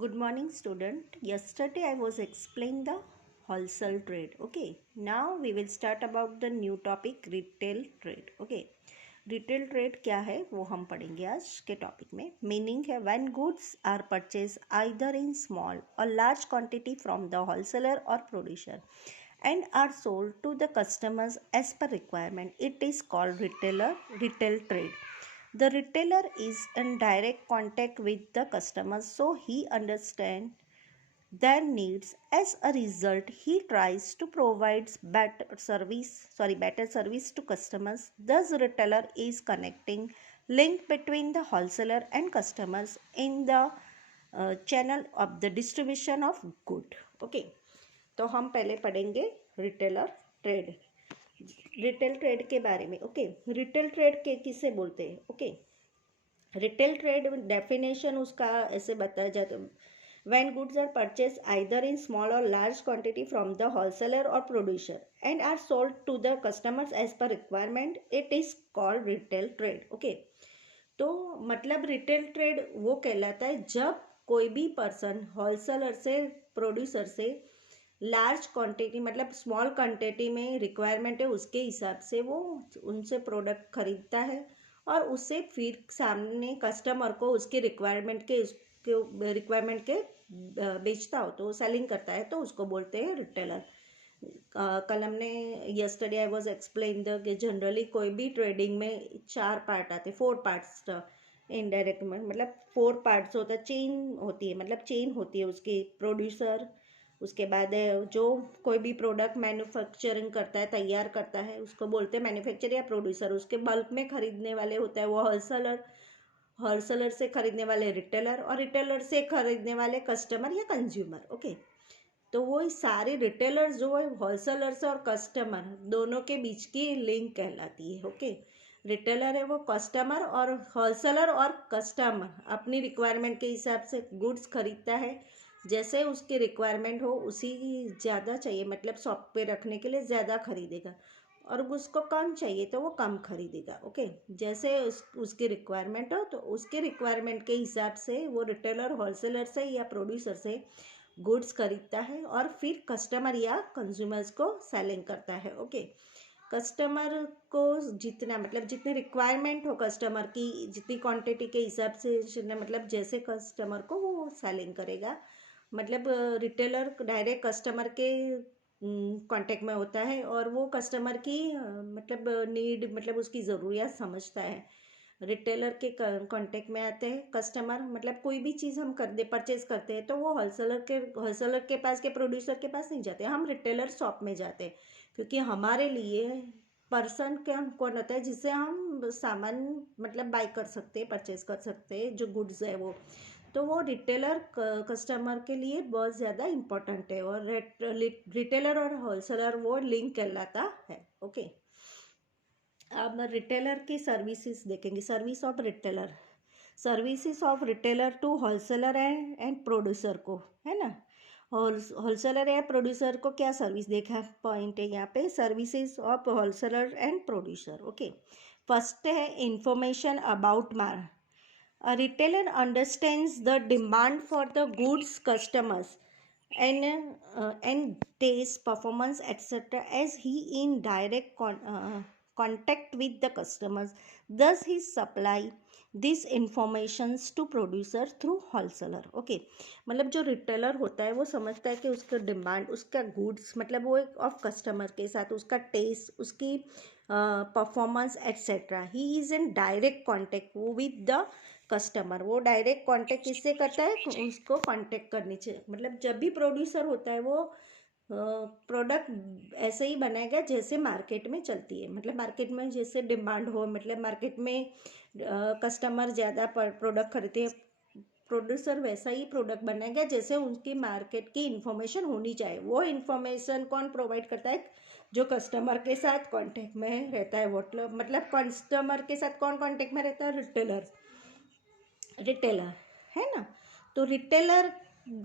Good morning, student. Yesterday I was explaining the wholesale trade. Okay. Now we will start about the new topic retail trade. Okay. Retail trade क्या है वो हम पढ़ेंगे आज के topic में. Meaning है when goods are purchase either in small और large quantity from the wholesaler और producer and are sold to the customers as per requirement. It is called retail trade. The retailer is in direct contact with the customers, so he understands their needs. As a result, he tries to provide better service to customers. Thus, retailer is connecting link between the wholesaler and customers in the channel of the distribution of good. Okay. तो हम पहले पढ़ेंगे retailer trade, retail trade के बारे में. Okay. Retail trade के किसे बोलते हैं? ओके. रिटेल ट्रेड डेफिनेशन उसका ऐसे बताया जाता है when goods are purchase either in small और large quantity from the wholesaler और producer and are sold to the customers as per requirement, it is called retail trade. Okay. तो मतलब retail trade वो कहलाता है जब कोई भी पर्सन होलसेलर से प्रोड्यूसर से लार्ज क्वांटिटी मतलब स्मॉल क्वांटिटी में रिक्वायरमेंट है उसके हिसाब से वो उनसे प्रोडक्ट खरीदता है और उससे फिर सामने कस्टमर को उसके रिक्वायरमेंट के बेचता हो तो सेलिंग करता है, तो उसको बोलते हैं रिटेलर. कल हमने yesterday I was explain the कि जनरली कोई भी ट्रेडिंग में 4 पार्ट आते, 4 पार्ट्स इनडायरेक्ट में मतलब 4 पार्ट्स होता है. चेन होती है, मतलब चेन होती है उसकी प्रोड्यूसर, उसके बाद जो कोई भी प्रोडक्ट मैन्युफैक्चरिंग करता है, तैयार करता है, उसको बोलते हैं मैन्युफैक्चर या प्रोड्यूसर. उसके बल्क में खरीदने वाले होता है वो होलसेलर, होलसेलर से खरीदने वाले रिटेलर और रिटेलर से खरीदने वाले कस्टमर या कंज्यूमर. ओके. तो वो सारे रिटेलर्स जो है होलसेलर्स और कस्टमर दोनों के बीच की लिंक कहलाती है. ओके. रिटेलर है वो कस्टमर और होलसेलर और कस्टमर अपनी रिक्वायरमेंट के हिसाब से गुड्स खरीदता है, जैसे उसकी रिक्वायरमेंट हो उसी ज़्यादा चाहिए मतलब शॉप पे रखने के लिए ज़्यादा खरीदेगा और उसको कम चाहिए तो वो कम खरीदेगा. ओके. जैसे उसकी रिक्वायरमेंट हो तो उसके रिक्वायरमेंट के हिसाब से वो रिटेलर होलसेलर से या प्रोड्यूसर से गुड्स खरीदता है और फिर कस्टमर या कंज्यूमर्स को सेलिंग करता है. ओके. कस्टमर को जितना मतलब जितनी रिक्वायरमेंट हो कस्टमर की, जितनी क्वांटिटी के हिसाब से मतलब जैसे कस्टमर को वो सेलिंग करेगा. मतलब रिटेलर डायरेक्ट कस्टमर के कांटेक्ट में होता है और वो कस्टमर की मतलब नीड मतलब उसकी ज़रूरियात समझता है. रिटेलर के कांटेक्ट में आते हैं कस्टमर, मतलब कोई भी चीज़ हम कर दे परचेज करते हैं तो वो होलसेलर के पास के प्रोड्यूसर के पास नहीं जाते, हम रिटेलर शॉप में जाते हैं क्योंकि हमारे लिए पर्सन कौन होता है जिससे हम सामान मतलब बाई कर सकते हैं, परचेज कर सकते हैं जो गुड्स है वो. तो वो रिटेलर कस्टमर के लिए बहुत ज़्यादा इम्पोर्टेंट है और रिटेलर और होलसेलर वो लिंक कहलाता है. ओके. अब रिटेलर की सर्विसेज देखेंगे. Services of retailer to wholesaler and producer को, है ना. होलसेलर या प्रोड्यूसर को क्या सर्विस देखा पॉइंट है यहाँ पे, services of wholesaler and producer. Okay. First है इंफॉर्मेशन अबाउट मार. A retailer understands the demand for the goods customers and taste, performance, etc. as he in direct contact with the customers. Thus, he supply these informations to producer through wholesaler. Okay. मतलब जो retailer होता है वो समझता है कि उसका demand, उसका गुड्स मतलब वो एक ऑफ कस्टमर के साथ उसका टेस्ट, उसकी performance etcetera. He is in direct contact with the customer. वो डायरेक्ट कांटेक्ट किससे करता है, उसको कांटेक्ट करनी चाहिए. मतलब जब भी प्रोड्यूसर होता है वो प्रोडक्ट ऐसे ही बनाएगा जैसे मार्केट में चलती है, मतलब मार्केट में जैसे डिमांड हो, मतलब मार्केट में कस्टमर ज़्यादा प्रोडक्ट खरीदते हैं, प्रोड्यूसर वैसा ही प्रोडक्ट बनाएगा जैसे उनकी मार्केट की इन्फॉर्मेशन होनी चाहिए. वो इन्फॉर्मेशन कौन प्रोवाइड करता है, जो कस्टमर के साथ कांटेक्ट में रहता है. वो मतलब कस्टमर के साथ कौन कांटेक्ट में रहता है, रिटेलर, है ना. तो रिटेलर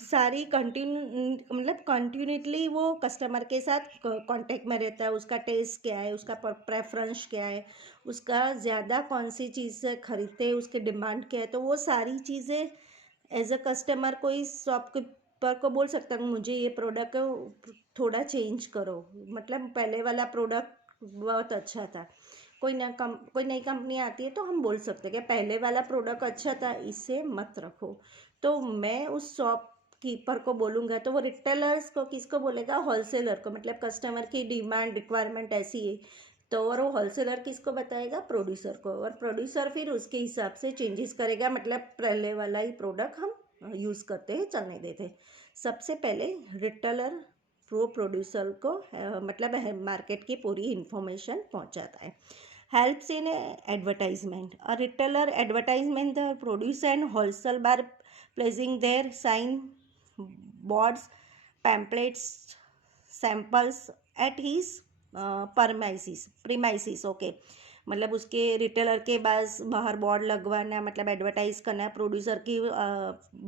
सारी मतलब कंटिन्यूटली वो कस्टमर के साथ कांटेक्ट में रहता है. उसका टेस्ट क्या है, उसका प्रेफरेंस क्या है, उसका ज़्यादा कौन सी चीज़ से खरीदते हैं, उसके डिमांड क्या है, तो वो सारी चीज़ें एज अ कस्टमर कोई शॉपकीपर को बोल सकता है मुझे ये प्रोडक्ट थोड़ा चेंज करो, मतलब पहले वाला प्रोडक्ट बहुत अच्छा था। कोई नई कंपनी आती है तो हम बोल सकते हैं कि पहले वाला प्रोडक्ट अच्छा था, इसे मत रखो। तो मैं उस शॉप कीपर को बोलूँगा तो वो रिटेलर्स को किसको बोलेगा, होलसेलर को, मतलब कस्टमर की डिमांड रिक्वायरमेंट ऐसी है तो, और वो होलसेलर किसको बताएगा, प्रोड्यूसर को, और प्रोड्यूसर फिर उसके हिसाब से चेंजेस करेगा, मतलब पहले वाला ही प्रोडक्ट हम यूज़ करते हैं, चलने देते हैं। सबसे पहले रिटेलर वो प्रोड्यूसर को मतलब मार्केट की पूरी इंफॉर्मेशन पहुंचाता है। Helps in advertisement, a retailer advertisement the producer and wholesaler placing their sign boards, pamphlets, samples at his premises okay. मतलब उसके रिटेलर के पास बाहर बोर्ड लगवाना, मतलब एडवर्टाइज करना, प्रोड्यूसर की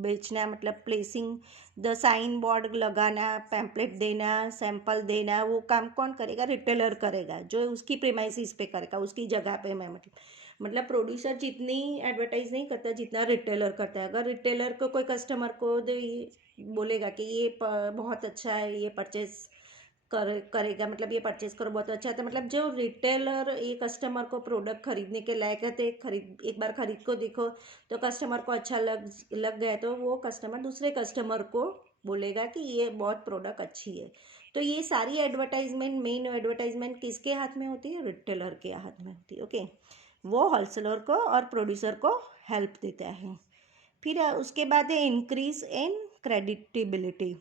बेचना, मतलब प्लेसिंग द साइन बोर्ड लगाना, पैम्पलेट देना, सैंपल देना, वो काम कौन करेगा, रिटेलर करेगा, जो उसकी प्रीमाइसिस पे करेगा, उसकी जगह पे। मैं मतलब प्रोड्यूसर जितनी एडवर्टाइज नहीं करता जितना रिटेलर करता है। अगर रिटेलर को कोई कस्टमर को बोलेगा कि ये बहुत अच्छा है, ये परचेज करेगा, मतलब ये परचेज करो बहुत अच्छा है, तो मतलब जो रिटेलर ये कस्टमर को प्रोडक्ट खरीदने के लायक है, तो एक बार खरीद को देखो तो कस्टमर को अच्छा लग गया तो वो कस्टमर दूसरे कस्टमर को बोलेगा कि ये बहुत प्रोडक्ट अच्छी है। तो ये सारी एडवर्टाइजमेंट, मेन एडवर्टाइजमेंट किसके हाथ में होती है, रिटेलर के हाथ में होती है ओके। वो होलसेलर को और प्रोड्यूसर को हेल्प देता है। फिर उसके बाद है इंक्रीज इन क्रेडिटेबिलिटी,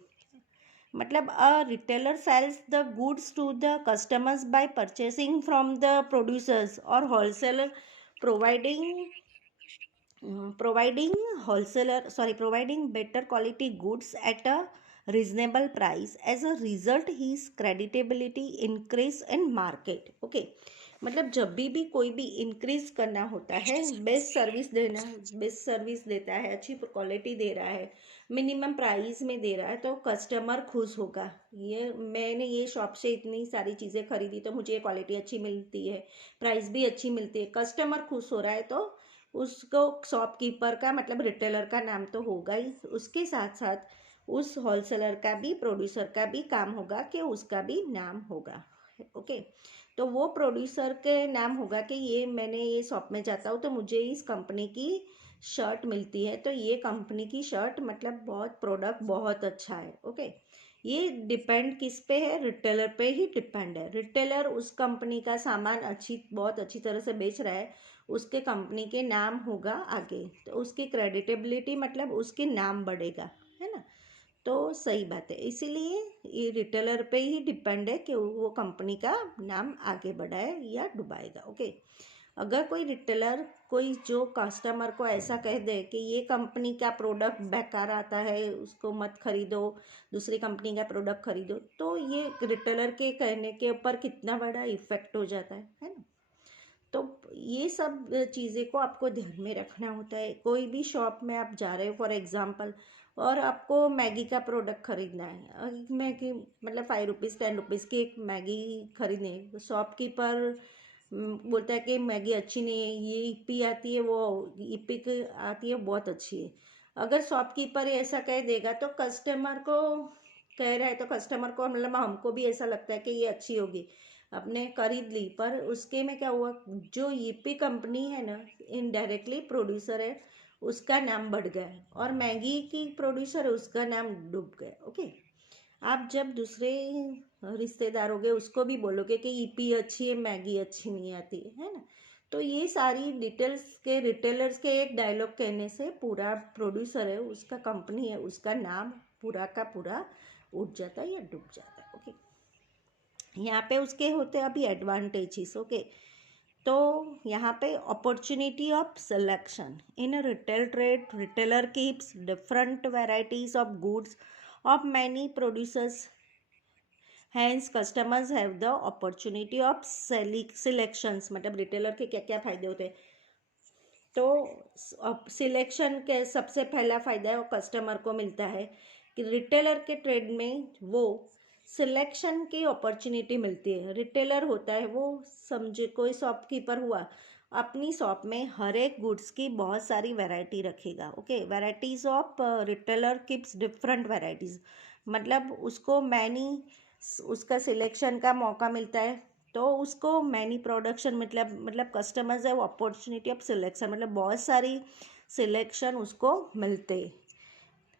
मतलब a retailer sells the goods to the customers by purchasing from the producers और wholesaler, providing providing better quality goods at a reasonable price. As a result his credibility increase in market okay। मतलब जब भी कोई भी increase करना होता है, best service देता है, अच्छी क्वालिटी दे रहा है, मिनिमम प्राइस में दे रहा है, तो कस्टमर खुश होगा। ये मैंने ये शॉप से इतनी सारी चीज़ें खरीदी तो मुझे क्वालिटी अच्छी मिलती है, प्राइस भी अच्छी मिलती है, कस्टमर खुश हो रहा है, तो उसको शॉपकीपर का मतलब रिटेलर का नाम तो होगा ही, उसके साथ साथ उस होलसेलर का भी, प्रोड्यूसर का भी काम होगा कि उसका भी नाम होगा ओके। तो वो प्रोड्यूसर के नाम होगा कि ये मैंने ये शॉप में जाता हूँ तो मुझे इस कंपनी की शर्ट मिलती है, तो ये कंपनी की शर्ट मतलब बहुत प्रोडक्ट बहुत अच्छा है ओके। ये डिपेंड किस पे है, रिटेलर पे ही डिपेंड है। रिटेलर उस कंपनी का सामान बहुत अच्छी तरह से बेच रहा है, उसके कंपनी के नाम होगा आगे, तो उसकी क्रेडिटेबिलिटी मतलब उसके नाम बढ़ेगा, है ना। तो सही बात है, इसीलिए ये रिटेलर पे ही डिपेंड है कि वो कंपनी का नाम आगे बढ़ाए या डुबाएगा ओके। अगर कोई रिटेलर कोई जो कस्टमर को ऐसा कह दे कि ये कंपनी का प्रोडक्ट बेकार आता है, उसको मत खरीदो, दूसरी कंपनी का प्रोडक्ट खरीदो, तो ये रिटेलर के कहने के ऊपर कितना बड़ा इफेक्ट हो जाता है ना। तो ये सब चीज़ें को आपको ध्यान में रखना होता है। कोई भी शॉप में आप जा रहे हो फॉर एग्जांपल, और आपको मैगी का प्रोडक्ट खरीदना है, मैगी मतलब 5 रुपीज़ 10 रुपीज़ की एक मैगी खरीदनी है, शॉपकीपर बोलता है कि मैगी अच्छी नहीं है, ये ईपी आती है, वो ईपी की आती है बहुत अच्छी है। अगर शॉपकीपर ऐसा कह देगा तो कस्टमर को कह रहा है, तो कस्टमर को मतलब हमको भी ऐसा लगता है कि ये अच्छी होगी, अपने खरीद ली, पर उसके में क्या हुआ, जो ईपी कंपनी है ना, इनडायरेक्टली प्रोड्यूसर है, उसका नाम बढ़ गया, और मैगी की प्रोड्यूसर है उसका नाम डूब गया ओके। आप जब दूसरे रिश्तेदार होगे उसको भी बोलोगे कि ईपी अच्छी है, मैगी अच्छी नहीं आती है ना। तो ये सारी डिटेल्स के रिटेलर्स के एक डायलॉग कहने से पूरा प्रोड्यूसर है, उसका कंपनी है, उसका नाम पूरा का पूरा उठ जाता है या डूब जाता है ओके। यहाँ पे उसके होते हैं अभी एडवांटेजेस ओके। तो यहाँ पे opportunity of selection in a retail trade, retailer keeps different varieties of goods of many producers, hence customers have the opportunity of selections, मतलब रिटेलर के क्या क्या फ़ायदे होते हैं। तो सिलेक्शन के सबसे पहला फ़ायदा है वो कस्टमर को मिलता है कि रिटेलर के ट्रेड में वो सिलेक्शन की अपॉर्चुनिटी मिलती है। रिटेलर होता है वो, समझे कोई शॉपकीपर हुआ, अपनी शॉप में हर एक गुड्स की बहुत सारी वैरायटी रखेगा। Okay, varieties of retailer keeps different varieties, मतलब उसको मैनी उसका सिलेक्शन का मौका मिलता है, तो उसको मैनी प्रोडक्शन मतलब कस्टमर्स है वो अपॉर्चुनिटी ऑफ सिलेक्शन, मतलब बहुत सारी सिलेक्शन उसको मिलते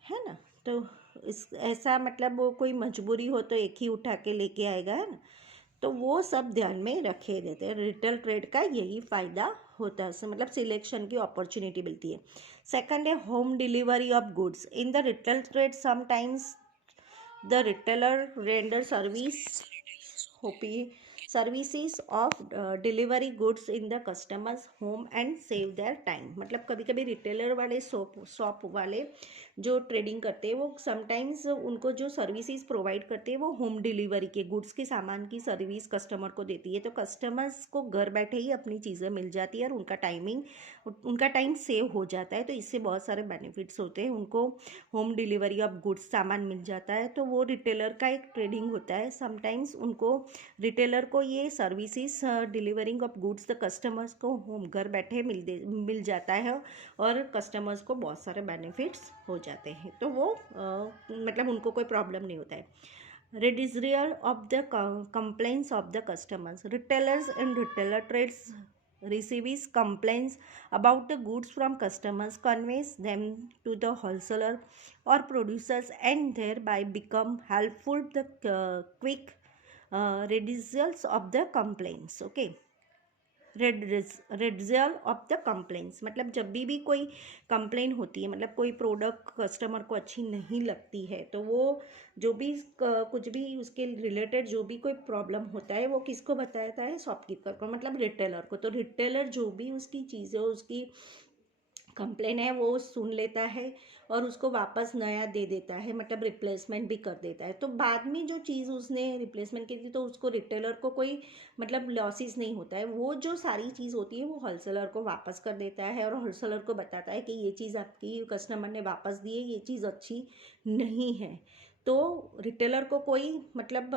है ना। तो इस ऐसा मतलब वो कोई मजबूरी हो तो एक ही उठा के लेके आएगा, है ना। तो वो सब ध्यान में रखे देते हैं। रिटेल ट्रेड का यही फ़ायदा होता है, उससे मतलब सिलेक्शन की अपॉर्चुनिटी मिलती है। सेकंड है home delivery of goods in the retail trade. Sometimes the retailer render services of delivery goods in the customers home and save their time. मतलब कभी कभी रिटेलर वाले शॉप वाले जो ट्रेडिंग करते हैं वो समटाइम्स उनको जो सर्विसेज प्रोवाइड करते हैं वो होम डिलीवरी के गुड्स के सामान की सर्विस कस्टमर को देती है, तो कस्टमर्स को घर बैठे ही अपनी चीज़ें मिल जाती है और उनका टाइम सेव हो जाता है। तो इससे बहुत सारे बेनिफिट्स होते हैं, उनको होम डिलीवरी ऑफ गुड्स सामान मिल जाता है। तो वो रिटेलर का एक ट्रेडिंग होता है। समटाइम्स उनको रिटेलर को ये services delivering of goods the customers को होम घर बैठे मिल जाता है और कस्टमर्स को बहुत सारे बेनिफिट्स हो जाते हैं। तो वो मतलब उनको कोई प्रॉब्लम नहीं होता है। Redressal of the complaints of the customers. Retailers and retailer trades receives complaints about the goods from customers, conveys them to the wholesaler or producers, and thereby become helpful the quick redressals of the complaints. Okay, redressal of the complaints, मतलब जब भी कोई complain होती है, मतलब कोई product customer को अच्छी नहीं लगती है, तो वो जो भी कुछ भी उसके रिलेटेड जो भी कोई प्रॉब्लम होता है वो किसको बताता है, शॉपकीपर को, मतलब रिटेलर को। तो रिटेलर जो भी उसकी चीज़ें उसकी कंप्लेन है वो सुन लेता है और उसको वापस नया दे देता है, मतलब रिप्लेसमेंट भी कर देता है। तो बाद में जो चीज़ उसने रिप्लेसमेंट की थी तो उसको रिटेलर को कोई मतलब लॉसेस नहीं होता है। वो जो सारी चीज़ होती है वो होलसेलर को वापस कर देता है और होलसेलर को बताता है कि ये चीज़ आपकी कस्टमर ने वापस दी है, ये चीज़ अच्छी नहीं है। तो रिटेलर को कोई मतलब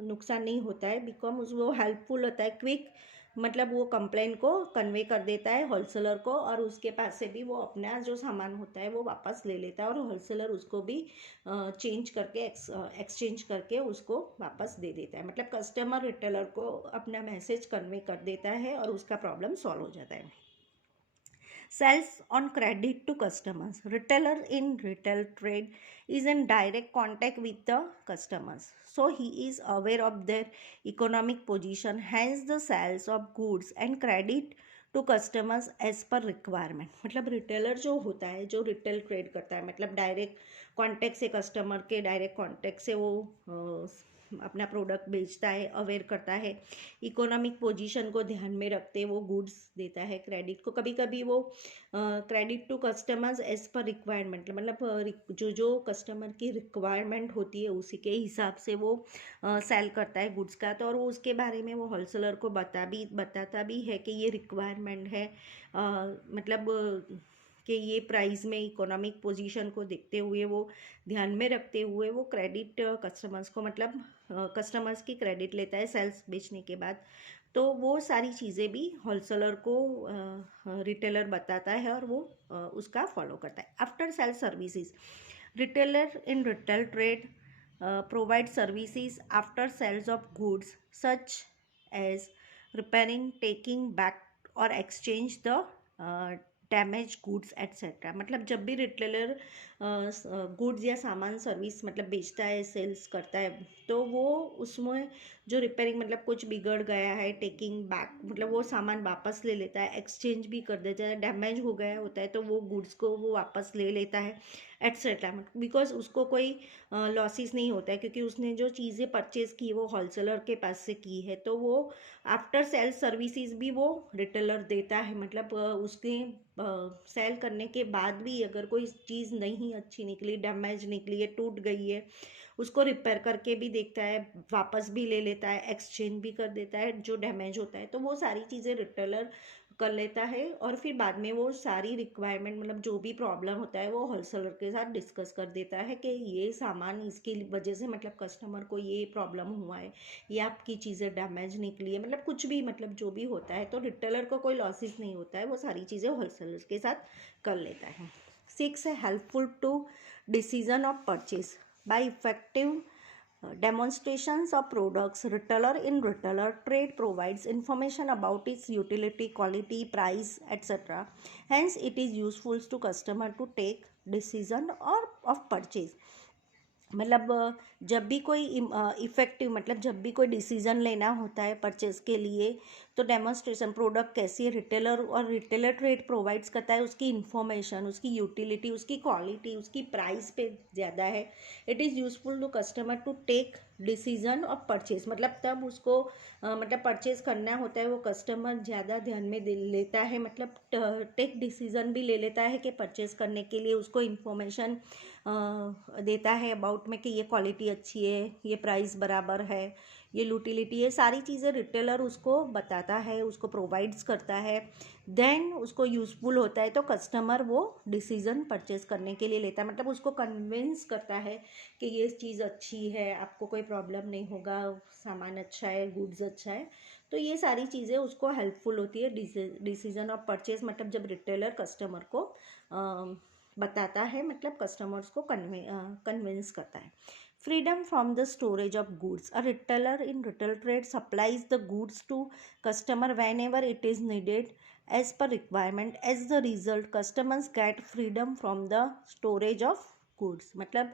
नुकसान नहीं होता है, बिकॉज वो हेल्पफुल होता है, क्विक, मतलब वो कंप्लेन को कन्वे कर देता है होलसेलर को और उसके पास से भी वो अपना जो सामान होता है वो वापस ले लेता है और होलसेलर उसको भी चेंज करके एक्सचेंज करके उसको वापस दे देता है। मतलब कस्टमर रिटेलर को अपना मैसेज कन्वे कर देता है और उसका प्रॉब्लम सॉल्व हो जाता है। Sells on credit to customers. Retailer in retail trade is in direct contact with the customers, so he is aware of their economic position, hence the sales of goods and credit to customers as per requirement. मतलब retailer जो होता है, जो retail trade करता है, मतलब direct contact से, customer के डायरेक्ट कॉन्टेक्ट से वो अपना प्रोडक्ट बेचता है, अवेयर करता है, इकोनॉमिक पोजीशन को ध्यान में रखते वो गुड्स देता है। क्रेडिट को कभी कभी वो credit to customers as per requirement, मतलब जो कस्टमर की रिक्वायरमेंट होती है उसी के हिसाब से वो सेल करता है गुड्स का। तो और वो उसके बारे में वो होलसेलर को बताता भी है कि ये रिक्वायरमेंट है, मतलब कि ये प्राइस में इकोनॉमिक पोजीशन को देखते हुए वो ध्यान में रखते हुए वो क्रेडिट कस्टमर्स को, मतलब कस्टमर्स की क्रेडिट लेता है सेल्स बेचने के बाद। तो वो सारी चीज़ें भी होलसेलर को रिटेलर बताता है और वो उसका फॉलो करता है। After sale services, retailer in retail trade provide services after sales of goods such as repairing, taking back or exchange the damage goods etcetera. मतलब जब भी रिटेलर गुड्स या सामान सर्विस मतलब बेचता है, सेल्स करता है, तो वो उसमें जो रिपेयरिंग मतलब कुछ बिगड़ गया है, टेकिंग बैक मतलब वो सामान वापस ले लेता है, एक्सचेंज भी कर देता है, डैमेज हो गया होता है तो वो गुड्स को वो वापस ले लेता है एट्सेट्रा। बिकॉज उसको कोई लॉसेस नहीं होता है क्योंकि उसने जो चीज़ें परचेज की वो होलसेलर के पास से की है। तो वो आफ्टर सेल सर्विसेज भी वो रिटेलर देता है, मतलब उसके सेल करने के बाद भी अगर कोई चीज़ नहीं अच्छी निकली, डैमेज निकली है, टूट गई है, उसको रिपेयर करके भी देखता है, वापस भी ले लेता है, एक्सचेंज भी कर देता है जो डैमेज होता है। तो वो सारी चीज़ें रिटेलर कर लेता है और फिर बाद में वो सारी रिक्वायरमेंट मतलब जो भी प्रॉब्लम होता है वो होलसेलर के साथ डिस्कस कर देता है कि ये सामान इसकी वजह से मतलब कस्टमर को ये प्रॉब्लम हुआ है, ये आपकी चीज़ें डैमेज निकली है, मतलब कुछ भी मतलब जो भी होता है तो रिटेलर को कोई लॉसेस नहीं होता है, वो सारी चीज़ें होलसेलर के साथ कर लेता है। 6 है helpful to decision of purchase by effective demonstrations of products. Retailer in retailer trade provides information about its utility, quality, price, etc. Hence it is useful to customer to take decision or of purchase. मतलब जब भी कोई effective मतलब जब भी कोई decision लेना होता है परचेज़ के लिए तो डेमोन्स्ट्रेशन प्रोडक्ट कैसी है, रिटेलर और रिटेलर ट्रेड प्रोवाइड्स करता है उसकी इन्फॉर्मेशन, उसकी यूटिलिटी, उसकी क्वालिटी, उसकी प्राइस पे ज़्यादा है। It is useful to customer to take decision of purchase, मतलब तब उसको मतलब परचेज करना होता है वो कस्टमर ज़्यादा ध्यान में लेता है, मतलब टेक डिसीजन भी ले लेता है कि परचेज करने के लिए उसको इन्फॉर्मेशन देता है अबाउट में कि ये क्वालिटी अच्छी है, ये प्राइस बराबर है, ये यूटिलिटी है, सारी चीज़ें रिटेलर उसको बताता है, उसको प्रोवाइड्स करता है, देन उसको यूज़फुल होता है तो कस्टमर वो डिसीज़न परचेज करने के लिए लेता है, मतलब उसको कन्विंस करता है कि ये चीज़ अच्छी है, आपको कोई प्रॉब्लम नहीं होगा, सामान अच्छा है, गुड्स अच्छा है। तो ये सारी चीज़ें उसको हेल्पफुल होती है डिसीजन ऑफ परचेज, मतलब जब रिटेलर कस्टमर को बताता है, मतलब कस्टमर्स को कन्विंस करता है। Freedom from the storage of goods, a retailer in retail trade supplies the goods to customer whenever it is needed as per requirement. As the result customers get freedom from the storage of goods, मतलब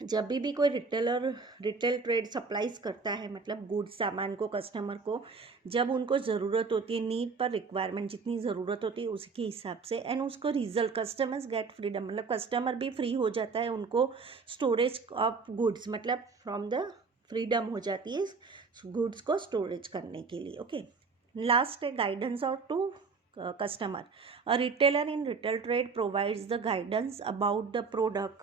जब भी कोई retail trade supplies करता है मतलब goods सामान को customer को, जब उनको ज़रूरत होती है, नीड पर रिक्वायरमेंट जितनी ज़रूरत होती है उसके हिसाब से, एंड उसको रिजल्ट कस्टमर्स गेट फ्रीडम, मतलब कस्टमर भी फ्री हो जाता है, उनको स्टोरेज ऑफ गुड्स मतलब फ्रॉम द फ्रीडम हो जाती है गुड्स को स्टोरेज करने के लिए। ओके, लास्ट है गाइडेंस और to customer. A retailer in retail trade provides the guidance about the product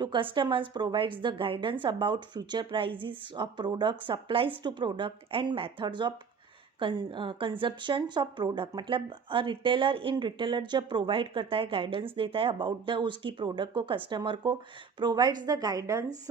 to customers, provides the guidance about future prices of products, supplies to product and methods of consumptions of product, मतलब a retailer in retailer जब provide करता है guidance देता है about the उसकी product को customer को, provides the guidance